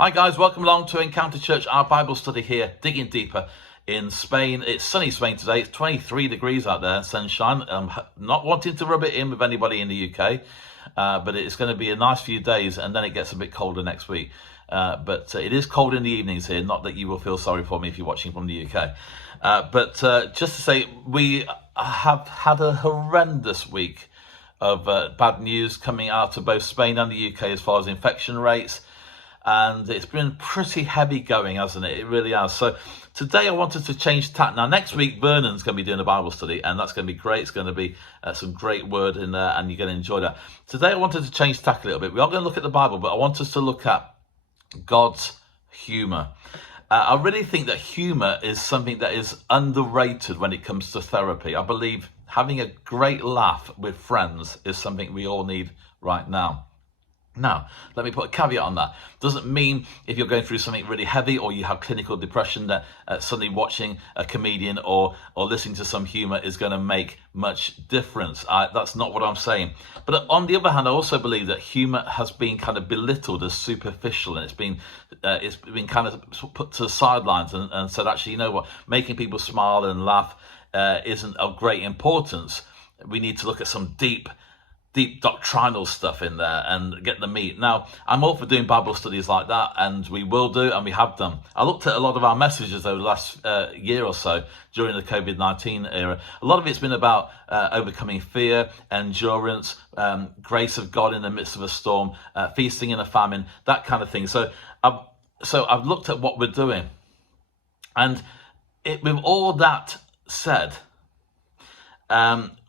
Hi guys, welcome along to Encounter Church, our Bible study here, digging deeper in Spain. It's sunny Spain today. It's 23 degrees out there, sunshine. I'm not wanting to rub it in with anybody in the UK, but it's going to be a nice few days and then it gets a bit colder next week. But it is cold in the evenings here, not that you will feel sorry for me if you're watching from the UK. But just to say, we have had a horrendous week of bad news coming out of both Spain and the UK as far as infection rates. And it's been pretty heavy going, hasn't it? It really has. So today I wanted to change tack. Now, next week, Vernon's going to be doing a Bible study, and that's going to be great. It's going to be some great word in there, and you're going to enjoy that. Today I wanted to change tack a little bit. We are going to look at the Bible, but I want us to look at God's humour. I really think that humour is something that is underrated when it comes to therapy. I believe having a great laugh with friends is something we all need right now. Now, let me put a caveat on that. Doesn't mean if you're going through something really heavy or you have clinical depression that suddenly watching a comedian or listening to some humour is going to make much difference. That's not what I'm saying. But on the other hand, I also believe that humour has been kind of belittled as superficial, and it's been kind of put to the sidelines and said, actually, you know what, making people smile and laugh isn't of great importance. We need to look at some deep doctrinal stuff in there and get the meat. Now, I'm all for doing Bible studies like that, and we will do, and we have done. I looked at a lot of our messages over the last year or so during the COVID-19 era. A lot of it's been about overcoming fear, endurance, grace of God in the midst of a storm, feasting in a famine, that kind of thing. So I've looked at what we're doing. And with all that said,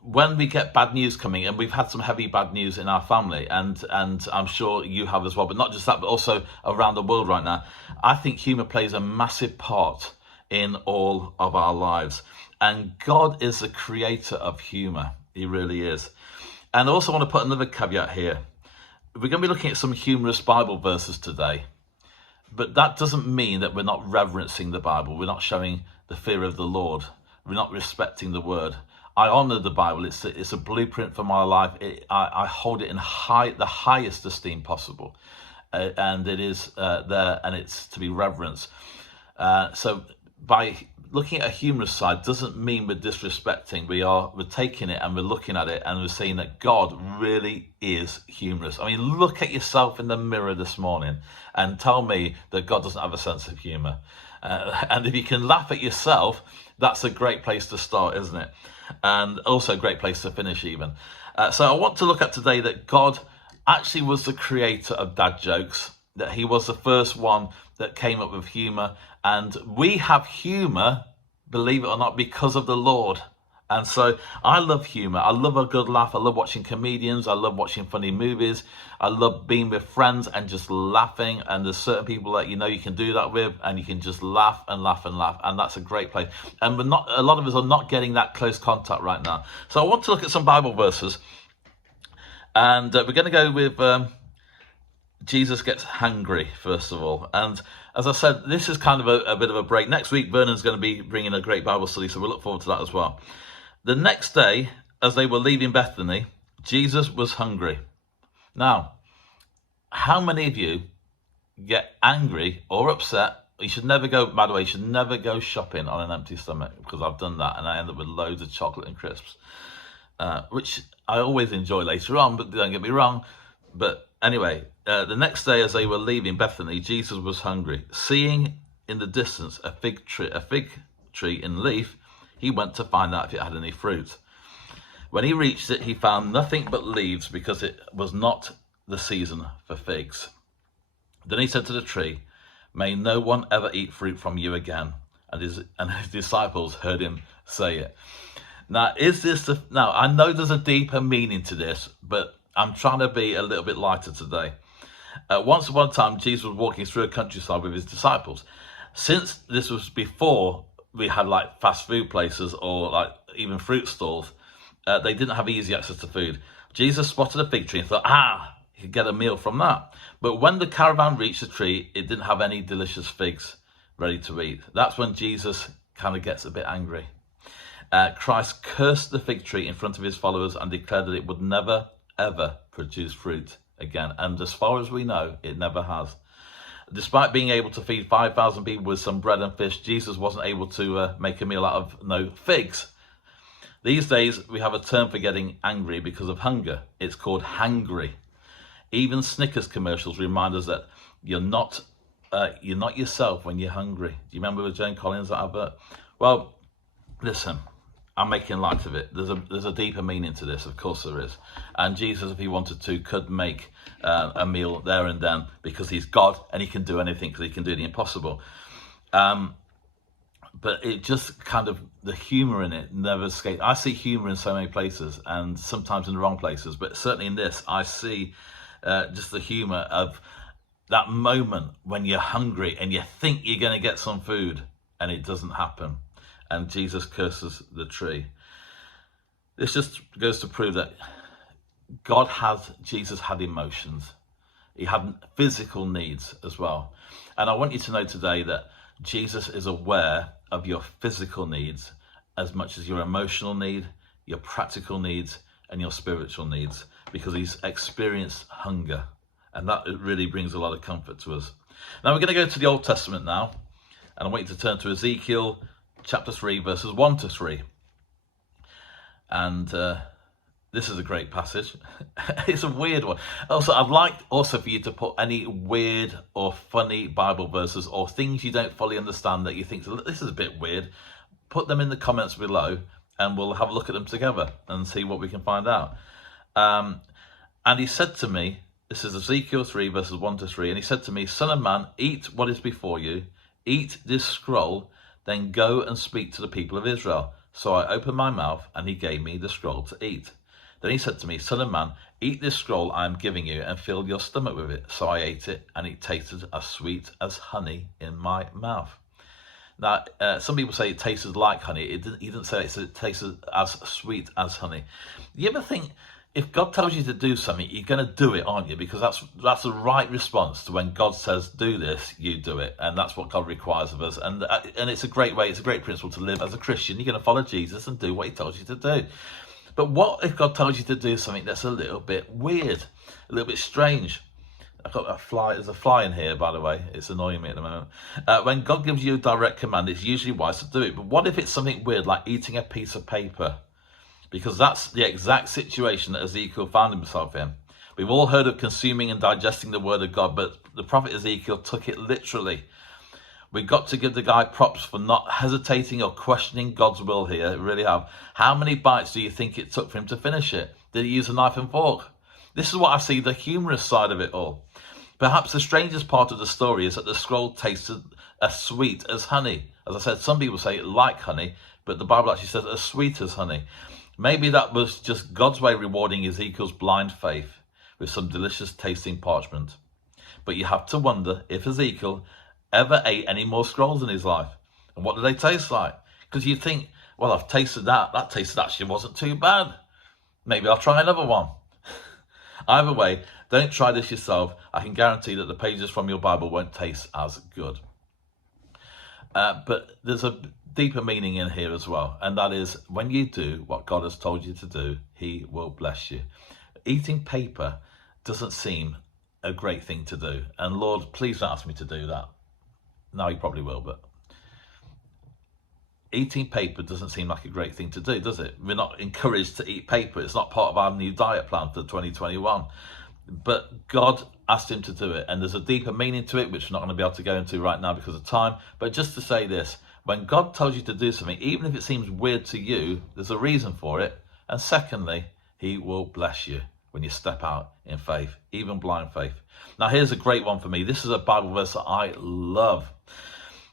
when we get bad news coming, and we've had some heavy bad news in our family, and I'm sure you have as well, but not just that, but also around the world right now, I think humour plays a massive part in all of our lives. And God is the creator of humour. He really is. And I also want to put another caveat here. We're going to be looking at some humorous Bible verses today, but that doesn't mean that we're not reverencing the Bible. We're not showing the fear of the Lord. We're not respecting the word. I honour the Bible. It's a blueprint for my life. I hold it in the highest esteem possible, and it is there, and it's to be reverenced. So by looking at a humorous side doesn't mean we're disrespecting. We're taking it and we're looking at it and we're saying that God really is humorous. I mean, look at yourself in the mirror this morning and tell me that God doesn't have a sense of humour. And if you can laugh at yourself, that's a great place to start, isn't it? And also a great place to finish even. So I want to look at today that God actually was the creator of dad jokes, that he was the first one that came up with humour. And we have humour, believe it or not, because of the Lord. And so I love humour. I love a good laugh. I love watching comedians. I love watching funny movies. I love being with friends and just laughing. And there's certain people that you know you can do that with, and you can just laugh and laugh and laugh. And that's a great place. And a lot of us are not getting that close contact right now. So I want to look at some Bible verses. And we're going to go with Jesus gets hungry, first of all. And as I said, this is kind of a bit of a break. Next week, Vernon's going to be bringing a great Bible study, so we'll look forward to that as well. The next day, as they were leaving Bethany, Jesus was hungry. Now, how many of you get angry or upset? You should never go, by the way, you should never go shopping on an empty stomach, because I've done that and I end up with loads of chocolate and crisps, which I always enjoy later on, but don't get me wrong. But anyway, the next day as they were leaving Bethany, Jesus was hungry. Seeing in the distance a fig tree in leaf, he went to find out if it had any fruit. When he reached it, he found nothing but leaves, because it was not the season for figs. Then he said to the tree, "May no one ever eat fruit from you again." And his disciples heard him say it. Now, I know there's a deeper meaning to this, but I'm trying to be a little bit lighter today. Once upon a time, Jesus was walking through a countryside with his disciples. Since this was before we had like fast food places or like even fruit stalls, they didn't have easy access to food. Jesus spotted a fig tree and thought, he could get a meal from that. But when the caravan reached the tree, it didn't have any delicious figs ready to eat. That's when Jesus kind of gets a bit angry. Christ cursed the fig tree in front of his followers and declared that it would never, ever produce fruit again. And as far as we know, it never has. Despite being able to feed 5,000 people with some bread and fish, Jesus wasn't able to make a meal out of no figs. These days, we have a term for getting angry because of hunger. It's called hangry. Even Snickers commercials remind us that you're not yourself when you're hungry. Do you remember with Joan Collins, that advert? Well, listen, I'm making light of it. There's a deeper meaning to this, of course there is. And Jesus, if he wanted to, could make a meal there and then, because he's God and he can do anything, because he can do the impossible. But it just kind of, the humour in it never escapes. I see humour in so many places, and sometimes in the wrong places, but certainly in this, I see just the humour of that moment when you're hungry and you think you're going to get some food and it doesn't happen, and Jesus curses the tree. This just goes to prove that Jesus had emotions. He had physical needs as well. And I want you to know today that Jesus is aware of your physical needs as much as your emotional need, your practical needs, and your spiritual needs, because he's experienced hunger. And that really brings a lot of comfort to us. Now we're going to go to the Old Testament now, and I want you to turn to Ezekiel chapter 3, verses 1 to 3. And this is a great passage. It's a weird one. Also, I'd like also for you to put any weird or funny Bible verses or things you don't fully understand that you think, this is a bit weird. Put them in the comments below and we'll have a look at them together and see what we can find out. And he said to me, this is Ezekiel 3, verses 1 to 3. And he said to me, Son of man, eat what is before you. Eat this scroll, then go and speak to the people of Israel. So I opened my mouth, and he gave me the scroll to eat. Then he said to me, Son of man, eat this scroll I am giving you, and fill your stomach with it. So I ate it, and it tasted as sweet as honey in my mouth. Now, some people say it tasted like honey. He didn't say it tasted as sweet as honey. You ever think, if God tells you to do something, you're going to do it, aren't you? Because that's the right response to when God says, do this, you do it. And that's what God requires of us. And it's a great way, it's a great principle to live as a Christian. You're going to follow Jesus and do what he tells you to do. But what if God tells you to do something that's a little bit weird, a little bit strange? I've got a fly. There's a fly in here, by the way. It's annoying me at the moment. When God gives you a direct command, it's usually wise to do it. But what if it's something weird, like eating a piece of paper? Because that's the exact situation that Ezekiel found himself in. We've all heard of consuming and digesting the word of God, but the prophet Ezekiel took it literally. We've got to give the guy props for not hesitating or questioning God's will here. We really have. How many bites do you think it took for him to finish it? Did he use a knife and fork? This is what I see, the humorous side of it all. Perhaps the strangest part of the story is that the scroll tasted as sweet as honey. As I said, some people say like honey, but the Bible actually says as sweet as honey. Maybe that was just God's way rewarding Ezekiel's blind faith with some delicious tasting parchment. But you have to wonder if Ezekiel ever ate any more scrolls in his life. And what do they taste like? Because you think, well, I've tasted that. That tasted actually wasn't too bad. Maybe I'll try another one. Either way, don't try this yourself. I can guarantee that the pages from your Bible won't taste as good. But there's a deeper meaning in here as well, and that is when you do what God has told you to do, he will bless you. Eating paper doesn't seem a great thing to do, and Lord, please don't ask me to do that. No, you probably will, but eating paper doesn't seem like a great thing to do, does it? We're not encouraged to eat paper. It's not part of our new diet plan for 2021. But God asked him to do it, and there's a deeper meaning to it, which we're not going to be able to go into right now because of time. But just to say this, when God tells you to do something, even if it seems weird to you, there's a reason for it. And secondly, he will bless you when you step out in faith, even blind faith. Now, here's a great one for me. This is a Bible verse that I love.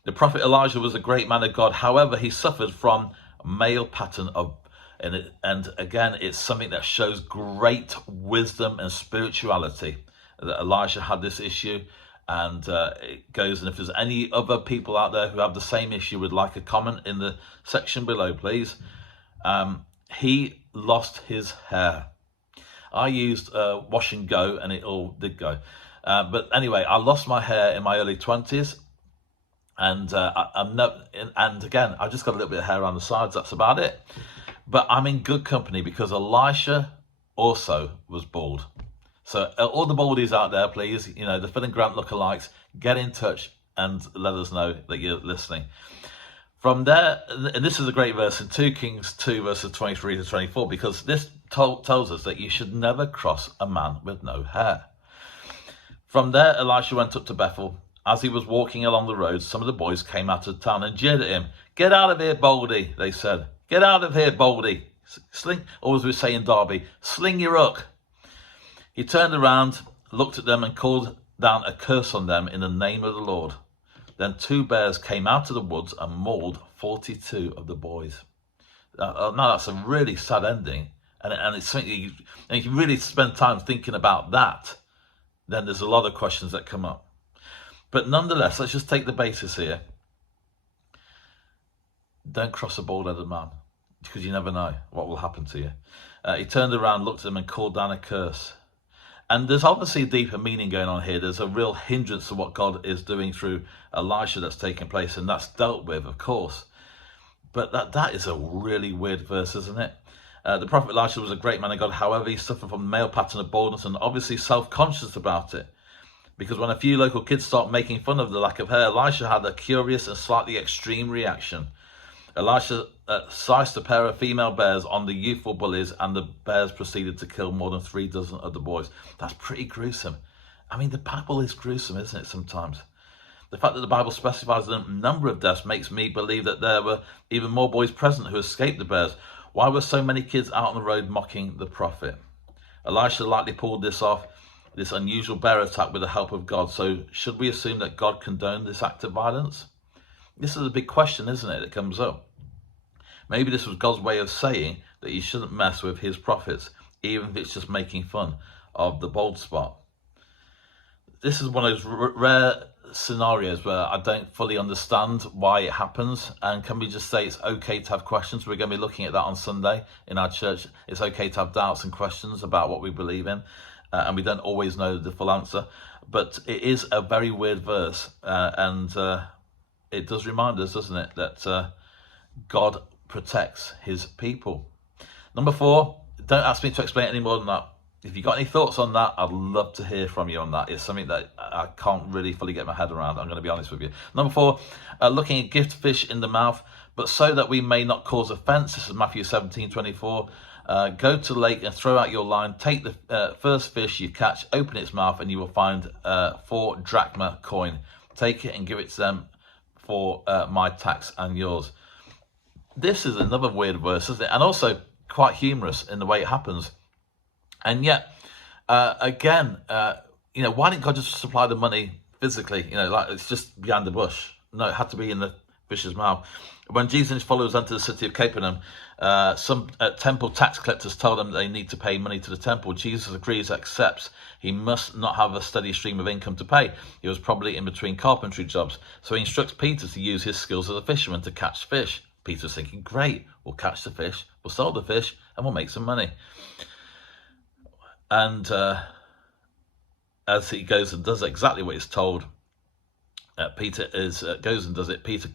The prophet Elijah was a great man of God. However, he suffered from a male pattern of, and again, it's something that shows great wisdom and spirituality. That Elijah had this issue, and it goes, and if there's any other people out there who have the same issue, would like a comment in the section below, please. He lost his hair. I used wash and go, and it all did go. But anyway, I lost my hair in my early 20s. And and again, I just got a little bit of hair around the sides. That's about it. But I'm in good company because Elisha also was bald. So all the baldies out there, please, the Phil and Grant lookalikes, get in touch and let us know that you're listening. From there, and this is a great verse in 2 Kings 2, verses 23 to 24, because this tells us that you should never cross a man with no hair. From there, Elisha went up to Bethel. As he was walking along the road, some of the boys came out of town and jeered at him. "Get out of here, Baldy," they said. "Get out of here, Baldy. Sling," or as we say in Derby, "sling your hook." He turned around, looked at them and called down a curse on them in the name of the Lord. Then 2 bears came out of the woods and mauled 42 of the boys. Now that's a really sad ending. And it's something if you really spend time thinking about that, then there's a lot of questions that come up. But nonetheless, let's just take the basis here. Don't cross a bald-headed man, because you never know what will happen to you. He turned around, looked at them and called down a curse. And there's obviously a deeper meaning going on here. There's a real hindrance to what God is doing through Elisha that's taking place, and that's dealt with, of course. But that is a really weird verse, isn't it? The prophet Elisha was a great man of God. However, he suffered from a male pattern of baldness and obviously self-conscious about it. Because when a few local kids start making fun of the lack of hair, Elisha had a curious and slightly extreme reaction. Elisha sized a pair of female bears on the youthful bullies, and the bears proceeded to kill more than 3 dozen of the boys. That's pretty gruesome. I mean, the Bible is gruesome, isn't it, sometimes? The fact that the Bible specifies the number of deaths makes me believe that there were even more boys present who escaped the bears. Why were so many kids out on the road mocking the prophet? Elisha likely pulled this off, this unusual bear attack, with the help of God. So should we assume that God condoned this act of violence? This is a big question, isn't it, that comes up. Maybe this was God's way of saying that you shouldn't mess with his prophets, even if it's just making fun of the bald spot. This is one of those rare scenarios where I don't fully understand why it happens. And can we just say it's okay to have questions? We're going to be looking at that on Sunday in our church. It's okay to have doubts and questions about what we believe in. And we don't always know the full answer. But it is a very weird verse. And it does remind us, doesn't it, that God protects his people. Number 4, don't ask me to explain it any more than that. If you've got any thoughts on that, I'd love to hear from you on that. It's something that I can't really fully get my head around. I'm going to be honest with you. Number 4, looking at gift fish in the mouth, but so that we may not cause offense. This is Matthew 17:24. Go to the lake and throw out your line. Take the first fish you catch, open its mouth, and you will find 4 drachma coin. Take it and give it to them for my tax and yours. This is another weird verse, isn't it? And also quite humorous in the way it happens. And yet, again, why didn't God just supply the money physically? Like it's just behind the bush. No, it had to be in the fish's mouth. When Jesus and his followers entered the city of Capernaum, some temple tax collectors told them they need to pay money to the temple. Jesus agrees, accepts. He must not have a steady stream of income to pay. He was probably in between carpentry jobs. So he instructs Peter to use his skills as a fisherman to catch fish. Peter's thinking, great, we'll catch the fish, we'll sell the fish, and we'll make some money. And as he goes and does exactly what he's told, Peter goes and does it. Peter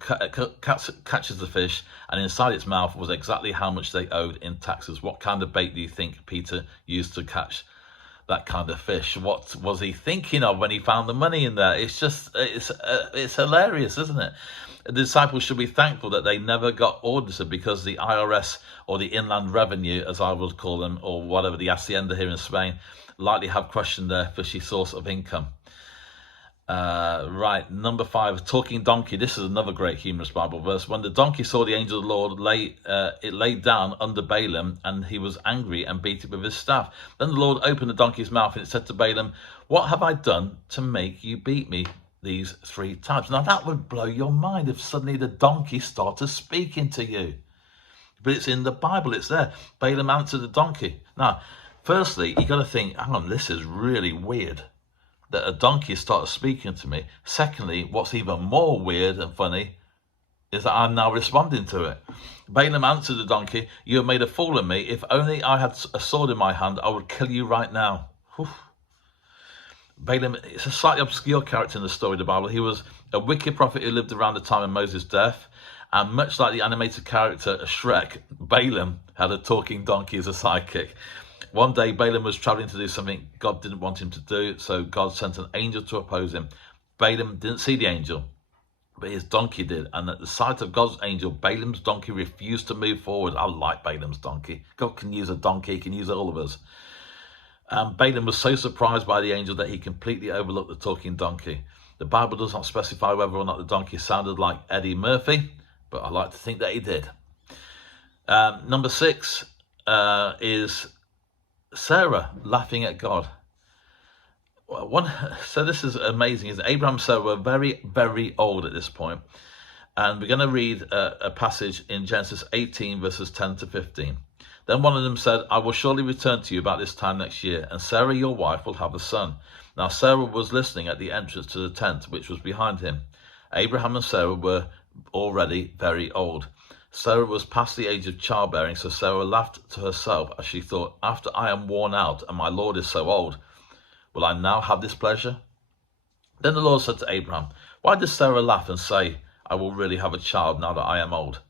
catches the fish, and inside its mouth was exactly how much they owed in taxes. What kind of bait do you think Peter used to catch that kind of fish? What was he thinking of when he found the money in there? It's hilarious, isn't it? The disciples should be thankful that they never got audited, because the IRS, or the Inland Revenue, as I would call them, or whatever, the Hacienda here in Spain, likely have questioned their fishy source of income. Right, number 5, talking donkey. This is another great humorous Bible verse. When the donkey saw the angel of the Lord, it laid down under Balaam, and he was angry and beat it with his staff. Then the Lord opened the donkey's mouth, and it said to Balaam, "What have I done to make you beat me these 3 times?" Now that would blow your mind if suddenly the donkey started speaking to you. But it's in the Bible, it's there. Balaam answered the donkey. Now, firstly, you got to think, hang on, this is really weird that a donkey started speaking to me. Secondly, what's even more weird and funny is that I'm now responding to it. Balaam answered the donkey, "You have made a fool of me. If only I had a sword in my hand, I would kill you right now." Whew. Balaam is a slightly obscure character in the story of the Bible. He was a wicked prophet who lived around the time of Moses' death. And much like the animated character Shrek, Balaam had a talking donkey as a sidekick. One day Balaam was traveling to do something God didn't want him to do, so God sent an angel to oppose him. Balaam didn't see the angel, but his donkey did, and at the sight of God's angel, Balaam's donkey refused to move forward. I like Balaam's donkey. God can use a donkey, he can use all of us. Balaam was so surprised by the angel that he completely overlooked the talking donkey. The Bible does not specify whether or not the donkey sounded like Eddie Murphy, but I like to think that he did. Number 6 is Sarah laughing at God. So this is amazing. Is Abraham and Sarah were very, very old at this point. And we're going to read a passage in Genesis 18, verses 10 to 15. Then one of them said, I will surely return to you about this time next year, and Sarah, your wife, will have a son. Now Sarah was listening at the entrance to the tent, which was behind him. Abraham and Sarah were already very old. Sarah was past the age of childbearing, so Sarah laughed to herself as she thought, after I am worn out and my Lord is so old, will I now have this pleasure? Then the Lord said to Abraham, why does Sarah laugh and say, I will really have a child now that I am old?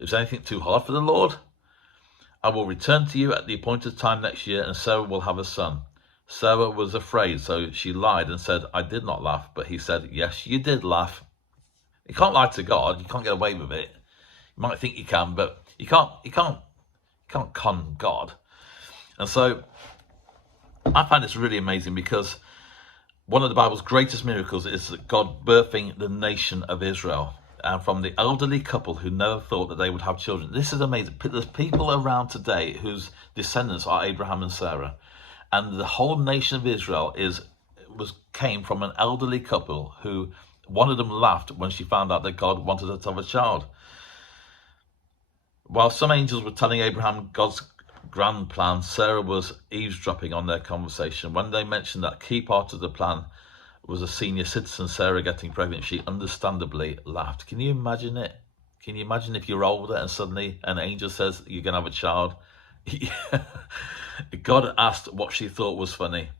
Is anything too hard for the Lord? I will return to you at the appointed time next year, and Sarah will have a son. Sarah was afraid, so she lied and said, I did not laugh. But he said, yes, you did laugh. You can't lie to God. You can't get away with it. You might think you can, but you can't con God. And so I find this really amazing, because one of the Bible's greatest miracles is God birthing the nation of Israel. And from the elderly couple who never thought that they would have children. This is amazing. There's people around today whose descendants are Abraham and Sarah. And the whole nation of Israel came from an elderly couple who, one of them laughed when she found out that God wanted her to have a child. While some angels were telling Abraham God's grand plan, Sarah was eavesdropping on their conversation. When they mentioned that key part of the plan was a senior citizen, Sarah, getting pregnant, she understandably laughed. Can you imagine it? Can you imagine if you're older and suddenly an angel says you're going to have a child? God asked what she thought was funny.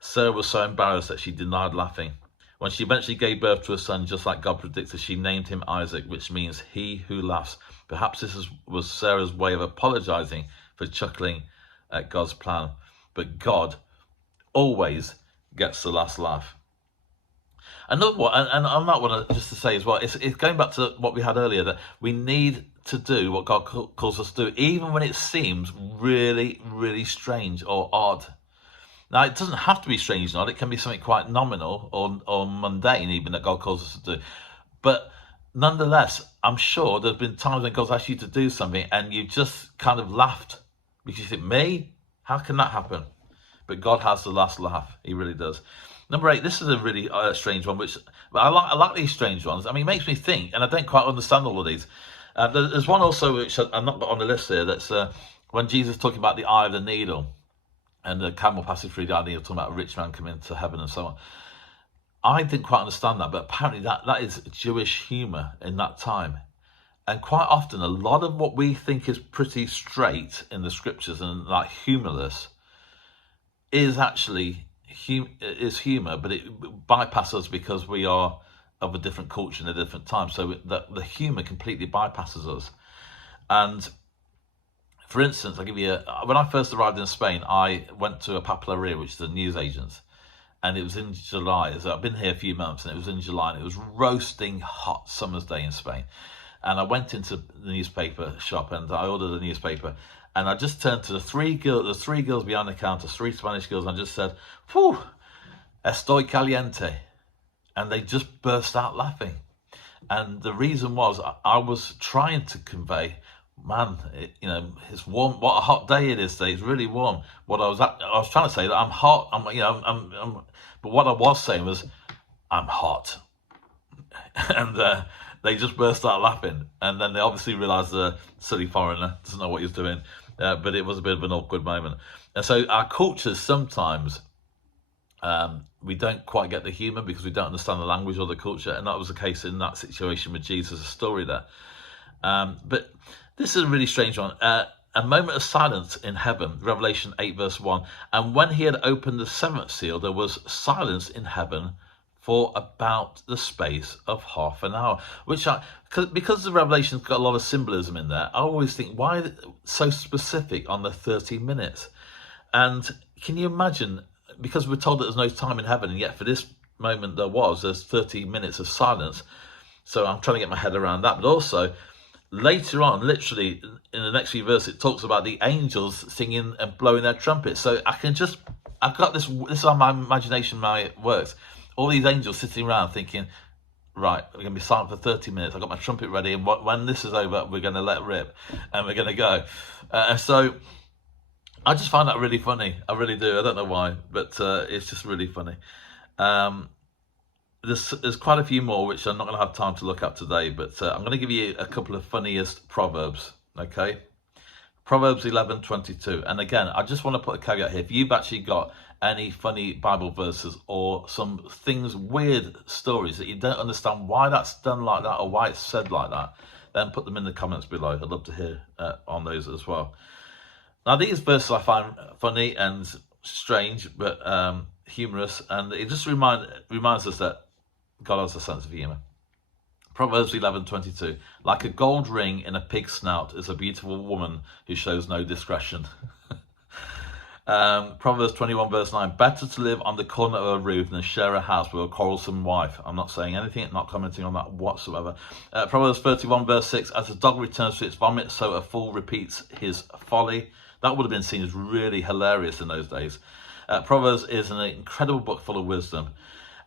Sarah was so embarrassed that she denied laughing. When she eventually gave birth to a son, just like God predicted, she named him Isaac, which means he who laughs. Perhaps this was Sarah's way of apologizing for chuckling at God's plan. But God always gets the last laugh. Another one, and I might want just to say as well, it's going back to what we had earlier, that we need to do what God calls us to do, even when it seems really, really strange or odd. Now, it doesn't have to be strange and odd. It can be something quite nominal or mundane, even, that God calls us to do. But nonetheless, I'm sure there's been times when God's asked you to do something and you just kind of laughed because you think, me? How can that happen? But God has the last laugh. He really does. Number 8, this is a really strange one, but I like these strange ones. I mean, it makes me think, and I don't quite understand all of these. There's one also which I've not got on the list here, that's when Jesus talking about the eye of the needle, and the camel passing through the eye of the needle, talking about a rich man coming to heaven and so on. I didn't quite understand that, but apparently that is Jewish humour in that time. And quite often, a lot of what we think is pretty straight in the scriptures and like humorless is actually humour, but it bypasses us because we are of a different culture in a different time. So the humour completely bypasses us. And for instance, I'll give you when I first arrived in Spain, I went to a papeleria, which is a newsagent's, and it was in July. So I've been here a few months, and it was in July, and it was roasting hot summer's day in Spain. And I went into the newspaper shop and I ordered a newspaper. And I just turned to the three girls behind the counter, 3 Spanish girls, and I just said, "Whew, estoy caliente." And they just burst out laughing. And the reason was I was trying to convey, man, it's warm. What a hot day it is today. It's really warm. I was trying to say that I'm hot. But what I was saying was, I'm hot. And they just burst out laughing. And then they obviously realised the silly foreigner doesn't know what he's doing. But it was a bit of an awkward moment. And so our cultures sometimes, we don't quite get the humour because we don't understand the language or the culture. And that was the case in that situation with Jesus' story there. But this is a really strange one. A moment of silence in heaven, Revelation 8 verse 1. And when he had opened the 7th seal, there was silence in heaven for about the space of half an hour, because the Revelation's got a lot of symbolism in there, I always think, why so specific on the 30 minutes? And can you imagine, because we're told that there's no time in heaven, and yet for this moment there's 30 minutes of silence. So I'm trying to get my head around that. But also, later on, literally in the next few verses, it talks about the angels singing and blowing their trumpets. So I've got this is how my imagination works. All these angels sitting around thinking, right, we're going to be silent for 30 minutes. I've got my trumpet ready, and when this is over, we're going to let rip, and we're going to go. So I just find that really funny. I really do. I don't know why, but it's just really funny. There's quite a few more, which I'm not going to have time to look up today, but I'm going to give you a couple of funniest proverbs, okay? Proverbs 11:22. And again, I just want to put a caveat here. If you've actually got any funny Bible verses or some things, weird stories that you don't understand why that's done like that or why it's said like that, then put them in the comments below. I'd love to hear on those as well. Now, these verses I find funny and strange, but humorous, and it just reminds us that God has a sense of humour. Proverbs 11:22. Like a gold ring in a pig's snout is a beautiful woman who shows no discretion. Proverbs 21:9. Better to live on the corner of a roof than share a house with a quarrelsome wife. I'm not saying anything, not commenting on that whatsoever. Proverbs 31:6. As a dog returns to its vomit, so a fool repeats his folly. That would have been seen as really hilarious in those days. Proverbs is an incredible book full of wisdom.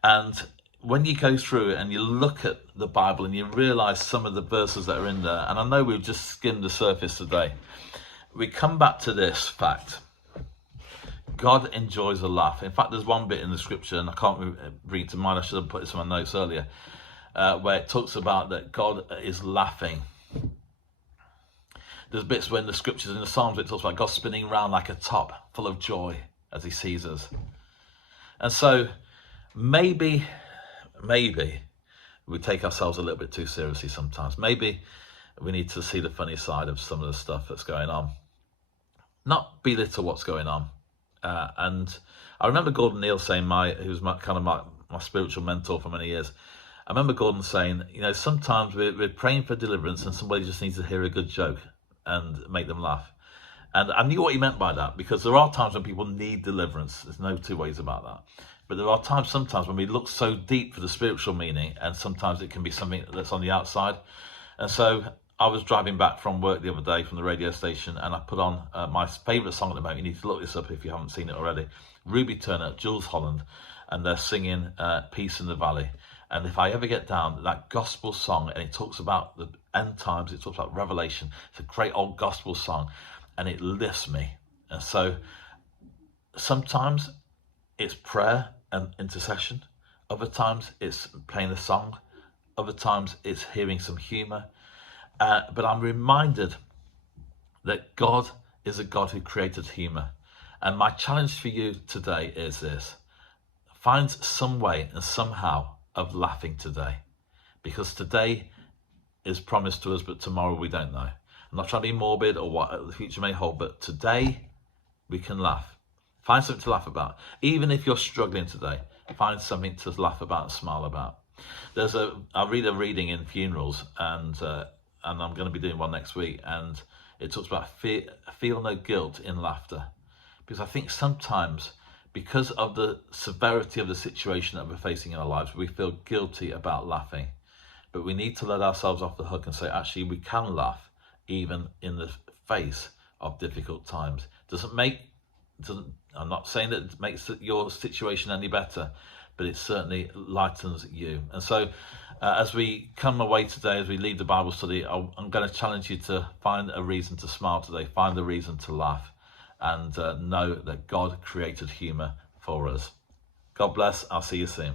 And when you go through it and you look at the Bible and you realize some of the verses that are in there, and I know we've just skimmed the surface today, we come back to this fact. God enjoys a laugh. In fact, there's one bit in the scripture, and I can't read to mind, I should have put this in my notes earlier, where it talks about that God is laughing. There's bits when the scriptures in the Psalms, it talks about God spinning around like a top full of joy as he sees us. And so maybe we take ourselves a little bit too seriously sometimes. Maybe we need to see the funny side of some of the stuff that's going on. Not belittle what's going on. And I remember Gordon Neal saying, who's my spiritual mentor for many years. I remember Gordon saying, sometimes we're praying for deliverance and somebody just needs to hear a good joke and make them laugh. And I knew what he meant by that, because there are times when people need deliverance. There's no two ways about that. But there are times sometimes when we look so deep for the spiritual meaning, and sometimes it can be something that's on the outside. And so I was driving back from work the other day from the radio station, and I put on my favourite song at the moment. You need to look this up if you haven't seen it already. Ruby Turner, Jules Holland, and they're singing Peace in the Valley. And if I ever get down, that gospel song, and it talks about the end times, it talks about Revelation. It's a great old gospel song, and it lifts me. And so sometimes it's prayer and intercession. Other times it's playing a song. Other times it's hearing some humour. But I'm reminded that God is a God who created humour. And my challenge for you today is this. Find some way and somehow of laughing today. Because today is promised to us, but tomorrow we don't know. I'm not trying to be morbid or what the future may hold, but today we can laugh. Find something to laugh about. Even if you're struggling today, find something to laugh about and smile about. I read a reading in funerals, and I'm going to be doing one next week, and it talks about feel no guilt in laughter. Because I think sometimes, because of the severity of the situation that we're facing in our lives, we feel guilty about laughing. But we need to let ourselves off the hook and say, actually, we can laugh even in the face of difficult times. I'm not saying that it makes your situation any better, but it certainly lightens you. And so as we come away today, as we leave the Bible study, I'm going to challenge you to find a reason to smile today, find a reason to laugh, and know that God created humour for us. God bless. I'll see you soon.